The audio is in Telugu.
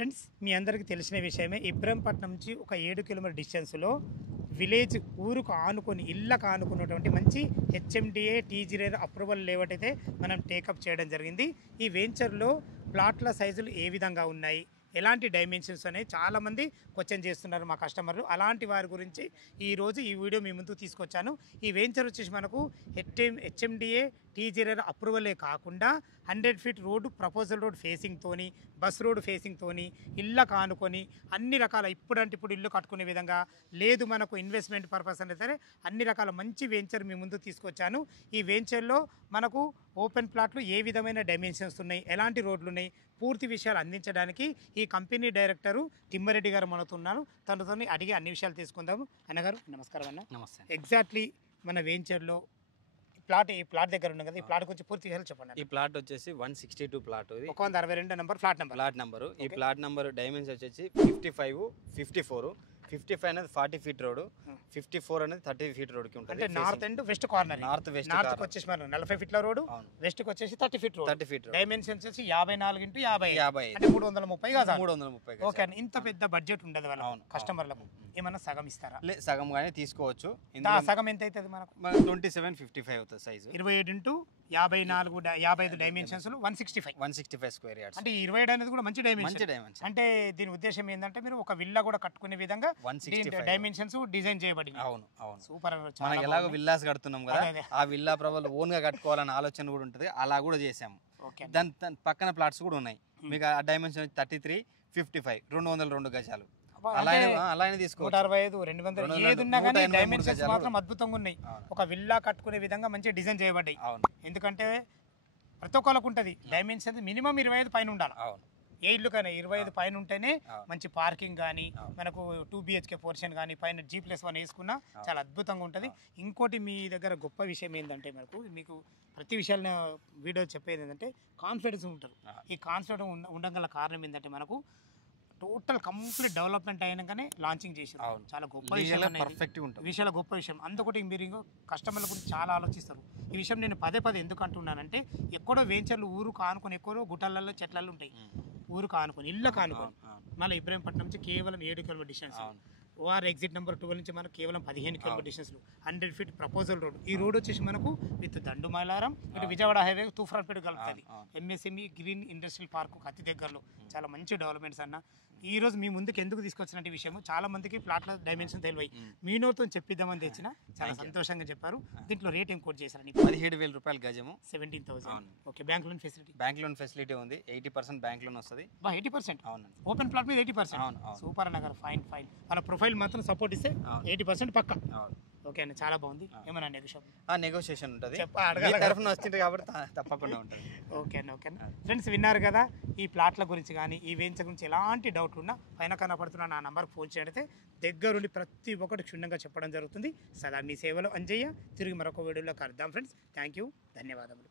ఫ్రెండ్స్ మీ అందరికీ తెలిసిన విషయమే ఇబ్రహంపట్నం నుంచి ఒక 7 కిలోమీటర్ డిస్టెన్స్లో విలేజ్ ఊరుకు ఆనుకొని ఇళ్ళకు ఆనుకున్నటువంటి మంచి హెచ్ఎండిఏ టీజీఆర్ అప్రూవల్ లేఅవుట్ అయితే మనం టేకప్ చేయడం జరిగింది. ఈ వెంచర్లో ప్లాట్ల సైజులు ఏ విధంగా ఉన్నాయి, ఎలాంటి డైమెన్షన్స్ అనేవి చాలామంది క్వశ్చన్ చేస్తున్నారు మా కస్టమర్లు. అలాంటి వారి గురించి ఈరోజు ఈ వీడియో మీ ముందుకు తీసుకొచ్చాను. ఈ వెంచర్ వచ్చేసి మనకు హెచ్ఎండిఏ టీజీఆర్ అప్రూవలే కాకుండా 100 ఫీట్ రోడ్డు ప్రపోజల్ రోడ్ ఫేసింగ్తోని, బస్ రోడ్ ఫేసింగ్తోని, ఇళ్ళ కానుకొని అన్ని రకాల ఇప్పుడు ఇల్లు కట్టుకునే విధంగా లేదు, మనకు ఇన్వెస్ట్మెంట్ పర్పస్ అనేది సరే అన్ని రకాల మంచి వెంచర్ మీ ముందు తీసుకొచ్చాను. ఈ వెంచర్లో మనకు ఓపెన్ ప్లాట్లు ఏ విధమైన డైమెన్షన్స్ ఉన్నాయి, ఎలాంటి రోడ్లు ఉన్నాయి, పూర్తి విషయాలు అందించడానికి ఈ కంపెనీ డైరెక్టరు తిమ్మారెడ్డి గారు మనతో ఉన్నారు. తనతో అడిగి అన్ని విషయాలు తీసుకుందాము. అన్నగారు నమస్కారం. అన్న నమస్తే. ఎగ్జాక్ట్లీ మన వెంచర్లో ఈ ప్లాట్ దగ్గర ఉంది కదా, ఈ ప్లాట్ గురించి పూర్తి విషయాలు చెప్పండి. ఈ ప్లాట్ వచ్చేసి 162 ప్లాట్, 162 నెంబర్ ప్లాట్ నెంబర్. ఈ ప్లాట్ నెంబర్ డైమెన్షన్ వచ్చేసి 55, 54. 55 అనేది 40 ఫీట్ రోడ్, 54 అనేది 30 ఫీట్ రోడ్ కి ఉంటుంది. North and west corner. North వచ్చేసి మనం 40 ఫీట్ల రోడ్, వెస్ట్ కి వచ్చేసి 30 ఫీట్ రోడ్. డైమెన్షన్స్ వచ్చి 54 x 50 అంటే 330 గజాలు. 330 గజాలు. ఓకే. ఇంత పెద్ద బడ్జెట్ ఉండదు వాళ్ళ కస్టమర్లకు. ఏమన్నా సగం ఇస్తారా? సగం గానీ తీసుకోవచ్చు. సగం ఎంత అవుతుంది మనకు? 2755 అవుతుంది size. 27 x 55 dimensions 165 square yards. అంటే 27 అనేది కూడా మంచి డైమెన్షన్. అంటే దీని ఉద్దేశం ఏంటంటే మీరు ఒక విల్లా కూడా కట్టుకునే విధంగా డైమెన్షన్స్ డిజైన్ చేయబడి. అవును అవును. సూపర్. మనకి ఎలాగో విల్లాస్ కడుతున్నాం కదా, ఆ విల్లా ప్రభలు ఓన్ గా కట్టుకోవాలన్న ఆలోచన కూడా ఉంటుంది. అలా కూడా చేసాము. దాని పక్కన ప్లాట్స్ కూడా ఉన్నాయి. మీకు ఆ డైమెన్షన్ 33, 55 202 గజాలు. అలానే తీసుకోవచ్చు. 165, 200 ఏది ఉన్నా కానీ డైమెన్షన్స్ మాత్రం అద్భుతంగా ఉన్నాయి. ఒక విల్లా కట్టుకునే విధంగా మంచి డిజైన్ చేయబడ్డాయి. ఎందుకంటే ప్రతి ఒక్కరికి ఉంటుంది డైమెన్షన్ మినిమం 25 పైన ఉండాలి. ఏ ఇల్లు కానీ 25 పైన ఉంటేనే మంచి పార్కింగ్ కానీ, మనకు 2 BHK పోర్షన్ కానీ, పైన G+1 వేసుకున్నా చాలా అద్భుతంగా ఉంటుంది. ఇంకోటి మీ దగ్గర గొప్ప విషయం ఏంటంటే మీకు ప్రతి విషయాలను వీడియో చెప్పేది ఏంటంటే కాన్ఫిడెన్స్ ఉంటారు. ఈ కాన్ఫిడెన్స్ ఉండగల కారణం ఏంటంటే మనకు టోటల్ కంప్లీట్ డెవలప్మెంట్ అయినాకనే లాంచింగ్ చేశారు. చాలా గొప్ప విషయాల గొప్ప విషయం. అందుకటి మీరు ఇంకో కస్టమర్ల గురించి చాలా ఆలోచిస్తారు. ఈ విషయం నేను పదే ఎందుకు అంటున్నానంటే, ఎక్కడో వెంచర్లు ఊరు కానుకొని, ఎక్కడో గుట్టలలో చెట్లలో ఉంటాయి, ఊరు కానుకొని ఇళ్ళ కానుకొని. మళ్ళీ ఇబ్రహంపట్నం నుంచి కేవలం 7 kilometre distance. OR exit number 12 నుంచి మనకు కేవలం 15 kilometre distance. 100 feet proposal road. ఈ రోడ్ వచ్చేసి మనకు విత్ దండుమైలారం ఇటు విజయవాడ హైవే తూఫాన్పేట కలుపుతుంది. ఎంఎస్ఎంఈ గ్రీన్ ఇండస్ట్రియల్ పార్క్ అతి దగ్గరలో. చాలా మంచి డెవలప్మెంట్స్ అన్న. ఈ రోజు మీ ముందుకు ఎందుకు తీసుకొచ్చినట్టు విషయం, చాలా మందికి ప్లాట్ల డైమెన్షన్ తెలివాయి, మీ నోటితో చెప్పిద్దామని తెచ్చిన చాలా సంతోషంగా చెప్పారు. దీంట్లో రేట్ ఇంకోటి చేశారని 17,000 రూపాయలు గజము, 17,000. ఓకే. బ్యాంక్ లోన్ ఫెసిలిటీ ఉంది. 80% బ్యాంక్ లోన్ వస్తుంది. 80%? అవునండి. ఓపెన్ ప్లాట్ మీద 80%. సూపర్ అన్న గారు. ఫైన్. మన ప్రొఫైల్ మాత్రం సపోర్ట్ ఇస్తే 80% పక్కా. ఓకే అండి, చాలా బాగుంది. ఏమన్నా నెగోషియేషన్ ఉంటుంది తరఫున వచ్చింది కాబట్టి తప్పకుండా ఉంటుంది. ఓకే అన్న. ఫ్రెండ్స్ విన్నారు కదా, ఈ ప్లాట్ల గురించి కానీ ఈ వెంచర్ గురించి ఎలాంటి డౌట్లు ఉన్నా పైన కనపడుతున్న నా నంబర్కి ఫోన్ చేయడితే దగ్గరుండి ప్రతి ఒక్కటి క్షుణ్ణంగా చెప్పడం జరుగుతుంది. సదా మీ సేవలో అంజయ్య. తిరిగి మరొక వీడియోలో కలుద్దాం ఫ్రెండ్స్. థ్యాంక్ యూ, ధన్యవాదములు.